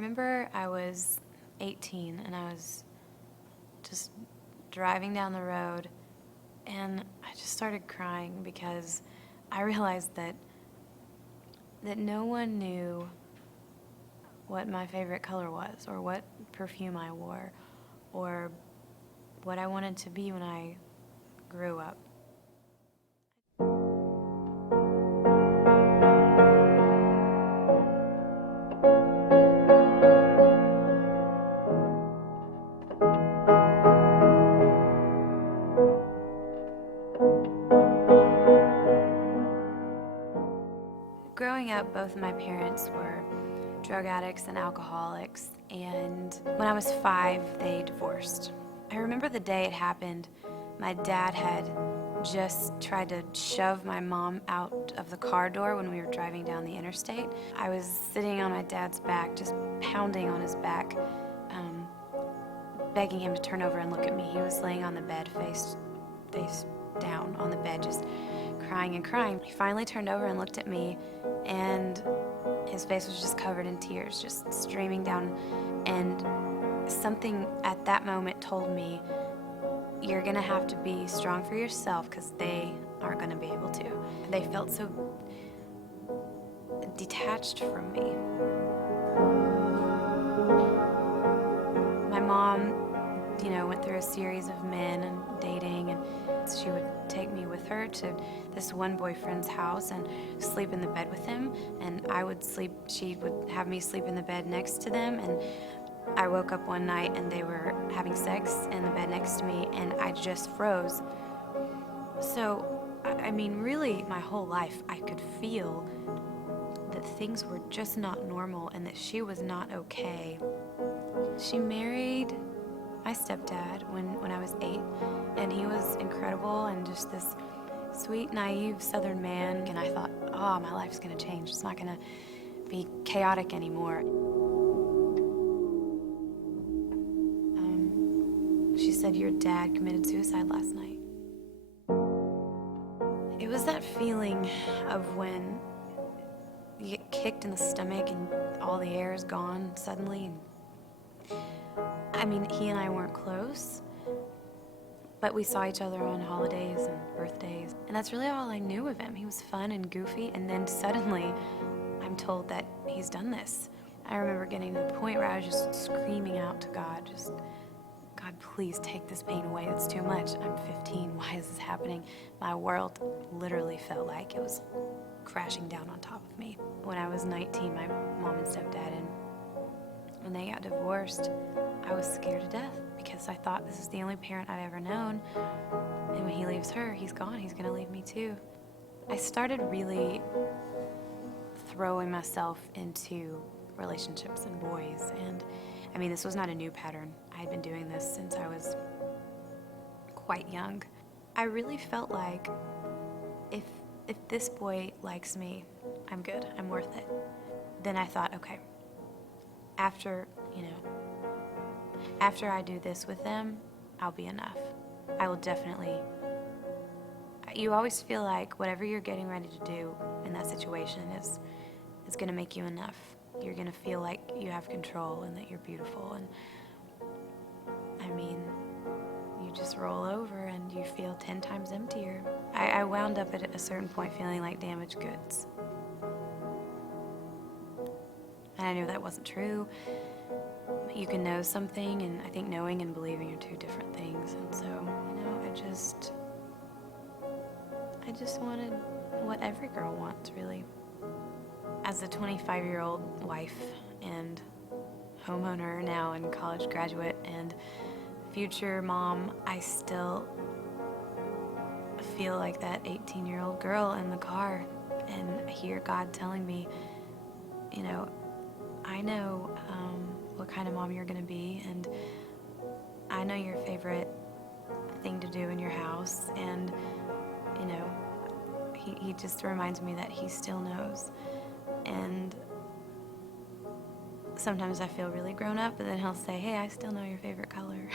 remember I was 18 and I was just driving down the road and I just started crying because I realized that no one knew what my favorite color was or what perfume I wore or what I wanted to be when I grew up. Growing up, both of my parents were drug addicts and alcoholics, and when I was 5, they divorced. I remember the day it happened. My dad had just tried to shove my mom out of the car door when we were driving down the interstate. I was sitting on my dad's back, just pounding on his back, begging him to turn over and look at me. He was laying on the bed, face down on the bed, just crying and crying. He finally turned over and looked at me, and his face was just covered in tears, just streaming down. And something at that moment told me, you're gonna have to be strong for yourself because they aren't gonna be able to. They felt so detached from me. My mom, went through a series of men and dating, and she would take me with her to this one boyfriend's house and sleep in the bed with him, and she would have me sleep in the bed next to them, and I woke up one night and they were having sex in the bed next to me, and I just froze. So, really, my whole life, I could feel that things were just not normal and that she was not okay. She married my stepdad when I was 8, and he was incredible and just this sweet, naive Southern man, and I thought, oh, my life's gonna change. It's not gonna be chaotic anymore. She said, your dad committed suicide last night. It was that feeling of when you get kicked in the stomach and all the air is gone suddenly. He and I weren't close, but we saw each other on holidays and birthdays, and that's really all I knew of him. He was fun and goofy, and then suddenly I'm told that he's done this. I remember getting to the point where I was just screaming out to God, God, please take this pain away. It's too much. I'm 15. Why is this happening? My world literally felt like it was crashing down on top of me. When I was 19, my mom and stepdad, and when they got divorced, I was scared to death because I thought this is the only parent I've ever known. And when he leaves her, he's gone. He's going to leave me too. I started really throwing myself into relationships and boys. And this was not a new pattern. I had been doing this since I was quite young. I really felt like if this boy likes me, I'm good, I'm worth it. Then I thought, okay, after I do this with them, I'll be enough. I will definitely. You always feel like whatever you're getting ready to do in that situation is going to make you enough. You're going to feel like you have control and that you're beautiful. And you just roll over and you feel 10 times emptier. I wound up at a certain point feeling like damaged goods. And I knew that wasn't true. You can know something, and I think knowing and believing are two different things. And so, I just wanted what every girl wants, really. As a 25-year-old wife and homeowner now and college graduate and future mom, I still feel like that 18-year-old girl in the car and hear God telling me, I know what kind of mom you're going to be, and I know your favorite thing to do in your house, and he just reminds me that he still knows. And sometimes I feel really grown up, but then he'll say, hey, I still know your favorite color.